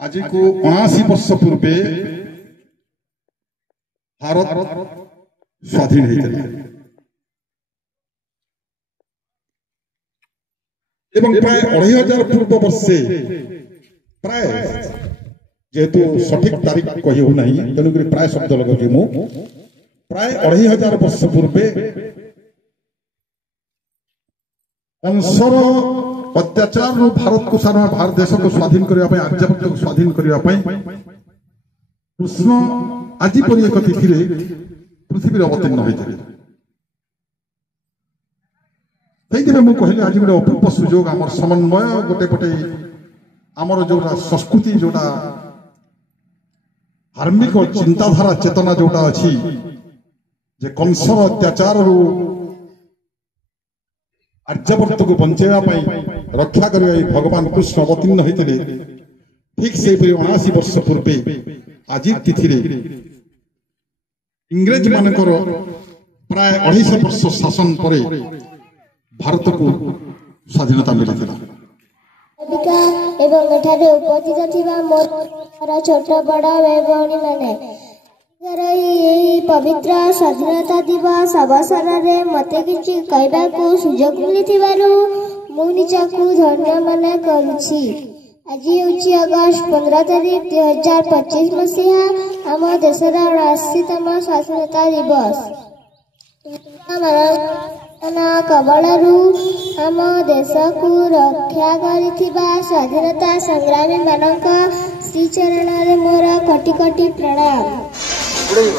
आज को 79 वर्ष पूर्वे भारत स्वाधीन होता प्राय 2500 पूर्व वर्षे प्राय जेहेतु सठिक तारीख कही हो नहीं तेणुक प्राय शब्द लगे मु प्राय 2500 वर्ष पूर्वे कंसर अत्याचार भारत को सारा भारत देश को स्वाधीन करने आर्यभट्ट को स्वाधीन करने कृष्ण आज परी एक तिथि पृथ्वी अवतीर्ण होते मुझे कहली आज गोटे अपूर्व सुजोग आम समन्वय गोटे पटे आमर जोटा संस्कृति जोटा धार्मिक चिंताधारा चेतना जोटा अच्छी जे कंसर अत्याचार आर्यभट्ट को बंचाई रक्षा करने भगवान कृष्ण अवतीर्ण होते ठीक से 79 वर्ष पूर्वे आज तिथि इंग्रेज मानकर प्राय 250 वर्ष शासन पर भारत को स्वाधीनता मिली उपस्थित मोर छोट बड़ भाई भौणी मैंने पवित्र स्वाधीनता दिवस अवसर में मते किछि कहबाकू सुजोग मिलिथिबारु मु निजकू धन्य मन करुछि। आज होछि अगस्त 15 तारीख 2025 मसीहा आम देशर 79तम स्वाधीनता दिवस कबलरू आम देश को रक्षा करिथिबा स्वाधीनता संग्रामी मानक श्रीचरण रे मोर कोटि कोटि प्रणाम। वीडियो